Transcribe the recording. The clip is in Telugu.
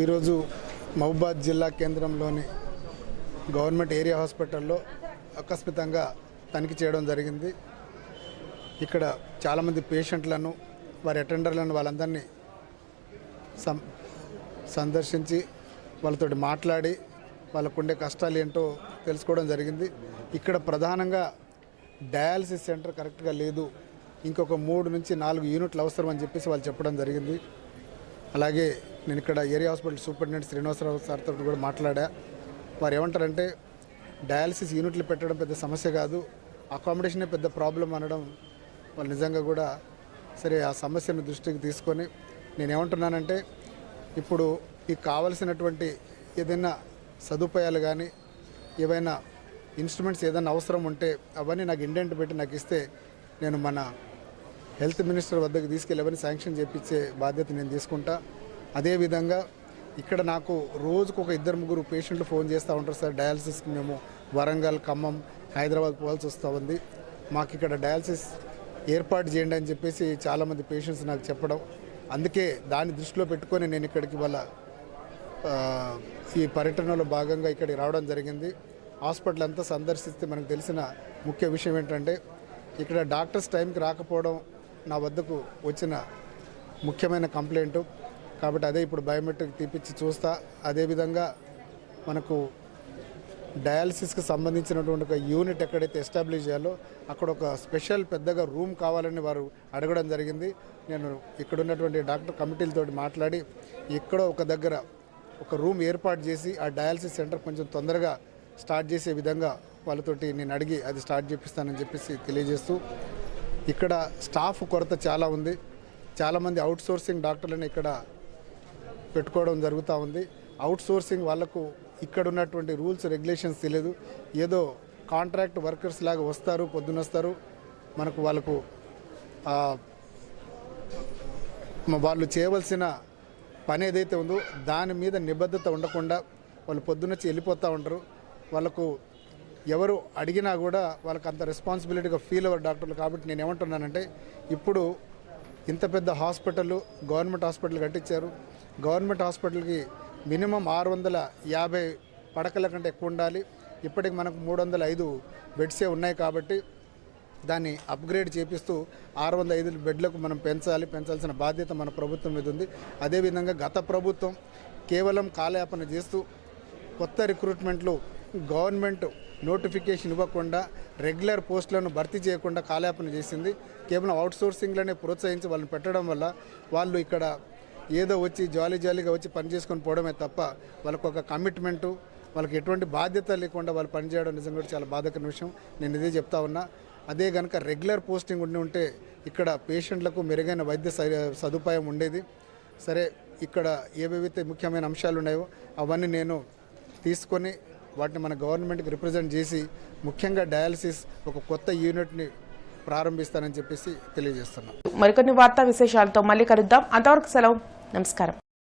ఈరోజు మహబూబాద్ జిల్లా కేంద్రంలోని గవర్నమెంట్ ఏరియా హాస్పిటల్లో ఆకస్మితంగా తనిఖీ చేయడం జరిగింది. ఇక్కడ చాలామంది పేషెంట్లను వారి అటెండర్లను వాళ్ళందరినీ సం సందర్శించి వాళ్ళతోటి మాట్లాడి వాళ్ళకు ఉండే కష్టాలు ఏంటో తెలుసుకోవడం జరిగింది. ఇక్కడ ప్రధానంగా డయాలసిస్ సెంటర్ కరెక్ట్గా లేదు. ఇంకొక మూడు నుంచి నాలుగు యూనిట్లు అవసరం అని చెప్పేసి వాళ్ళు చెప్పడం జరిగింది. అలాగే నేను ఇక్కడ ఏరియా హాస్పిటల్ సూపరింటెండెంట్ శ్రీనివాసరావు సార్తో కూడా మాట్లాడా. వారు ఏమంటారంటే డయాలసిస్ యూనిట్లు పెట్టడం పెద్ద సమస్య కాదు అకామిడేషనే పెద్ద ప్రాబ్లం అనడం వాళ్ళు నిజంగా కూడా సరే ఆ సమస్యను దృష్టికి తీసుకొని నేను ఏమంటున్నానంటే ఇప్పుడు ఈ కావలసినటువంటి ఏదైనా సదుపాయాలు కానీ ఏవైనా ఇన్స్ట్రుమెంట్స్ ఏదైనా అవసరం ఉంటే అవన్నీ నాకు ఇండెంట్ పెట్టి నాకు ఇస్తే నేను మన హెల్త్ మినిస్టర్ వద్దకు తీసుకెళ్ళి అవన్నీ శాంక్షన్ చేయించే బాధ్యత నేను తీసుకుంటా. అదేవిధంగా ఇక్కడ నాకు రోజుకు ఒక ఇద్దరు ముగ్గురు పేషెంట్లు ఫోన్ చేస్తూ ఉంటారు సార్. డయాలసిస్కి మేము వరంగల్ ఖమ్మం హైదరాబాద్ పోవాల్సి వస్తూ ఉంది. మాకు ఇక్కడ డయాలసిస్ ఏర్పాటు చేయండి అని చెప్పేసి చాలామంది పేషెంట్స్ నాకు చెప్పడం. అందుకే దాన్ని దృష్టిలో పెట్టుకొని నేను ఇక్కడికి వాళ్ళ ఈ పర్యటనలో భాగంగా ఇక్కడికి రావడం జరిగింది. హాస్పిటల్ అంతా సందర్శిస్తే మనకు తెలిసిన ముఖ్య విషయం ఏంటంటే ఇక్కడ డాక్టర్స్ టైంకి రాకపోవడం నా వద్దకు వచ్చిన ముఖ్యమైన కంప్లైంట్. కాబట్టి అదే ఇప్పుడు బయోమెట్రిక్ తీపిచ్చి చూస్తా అదేవిధంగా మనకు డయాలసిస్కి సంబంధించినటువంటి ఒక యూనిట్ ఎక్కడైతే ఎస్టాబ్లిష్ చేయాలో అక్కడ ఒక స్పెషల్ పెద్దగా రూమ్ కావాలని వారు అడగడం జరిగింది. నేను ఇక్కడ ఉన్నటువంటి డాక్టర్ కమిటీలతో మాట్లాడి ఇక్కడ ఒక దగ్గర ఒక రూమ్ ఏర్పాటు చేసి ఆ డయాలసిస్ సెంటర్ కొంచెం తొందరగా స్టార్ట్ చేసే విధంగా వాళ్ళతోటి నేను అడిగి అది స్టార్ట్ చేపిస్తానని చెప్పేసి తెలియజేస్తూ ఇక్కడ స్టాఫ్ కొరత చాలా ఉంది. చాలామంది అవుట్సోర్సింగ్ డాక్టర్లను ఇక్కడ పెట్టుకోవడం జరుగుతూ ఉంది. అవుట్ సోర్సింగ్ వాళ్ళకు ఇక్కడ ఉన్నటువంటి రూల్స్ రెగ్యులేషన్స్ తెలియదు ఏదో కాంట్రాక్ట్ వర్కర్స్ లాగా వస్తారు పొద్దున వస్తారు. మనకు వాళ్ళకు వాళ్ళు చేయవలసిన పని ఏదైతే ఉందో దాని మీద నిబద్ధత ఉండకుండా వాళ్ళు పొద్దున్నొచ్చి వెళ్ళిపోతూ ఉంటారు. వాళ్ళకు ఎవరు అడిగినా కూడా వాళ్ళకి అంత రెస్పాన్సిబిలిటీగా ఫీల్ అవ్వరు డాక్టర్లు. కాబట్టి నేను ఏమంటున్నానంటే ఇప్పుడు ఇంత పెద్ద హాస్పిటల్ గవర్నమెంట్ హాస్పిటల్ కట్టించారు. గవర్నమెంట్ హాస్పిటల్కి మినిమం ఆరు వందల యాభై పడకల కంటే ఎక్కువ ఉండాలి. ఇప్పటికి మనకు మూడు వందల ఐదు బెడ్సే ఉన్నాయి కాబట్టి దాన్ని అప్గ్రేడ్ చేపిస్తూ ఆరు వందల ఐదు బెడ్లకు మనం పెంచాలి. పెంచాల్సిన బాధ్యత మన ప్రభుత్వం మీద ఉంది. అదేవిధంగా గత ప్రభుత్వం కేవలం కాలయాపన చేస్తూ కొత్త రిక్రూట్మెంట్లు గవర్నమెంట్ నోటిఫికేషన్ ఇవ్వకుండా రెగ్యులర్ పోస్టులను భర్తీ చేయకుండా కాలయాపన చేసింది. కేవలం అవుట్సోర్సింగ్లోనే ప్రోత్సహించి వాళ్ళని పెట్టడం వల్ల వాళ్ళు ఇక్కడ ఏదో వచ్చి జాలీ జాలీగా వచ్చి పని చేసుకొని పోవడమే తప్ప వాళ్ళకు ఒక కమిట్మెంటు వాళ్ళకి ఎటువంటి బాధ్యత లేకుండా వాళ్ళు పనిచేయడం నిజంగా కూడా చాలా బాధాకరమైన విషయం. నేను ఇదే చెప్తా ఉన్నా. అదే కనుక రెగ్యులర్ పోస్టింగ్ ఉండి ఉంటే ఇక్కడ పేషెంట్లకు మెరుగైన వైద్య స- సదుపాయం ఉండేది. సరే ఇక్కడ ఏవేవైతే ముఖ్యమైన అంశాలు ఉన్నాయో అవన్నీ నేను తీసుకొని వాటిని మన గవర్నమెంట్కి రిప్రజెంట్ చేసి ముఖ్యంగా డయాలసిస్ ఒక కొత్త యూనిట్ని ప్రారంభిస్తానని చెప్పేసి తెలియజేస్తున్నాం. మరికొన్ని వార్తా విశేషాలతో మళ్ళీ కలుద్దాం. అంతవరకు సెలవు. నమస్కారం.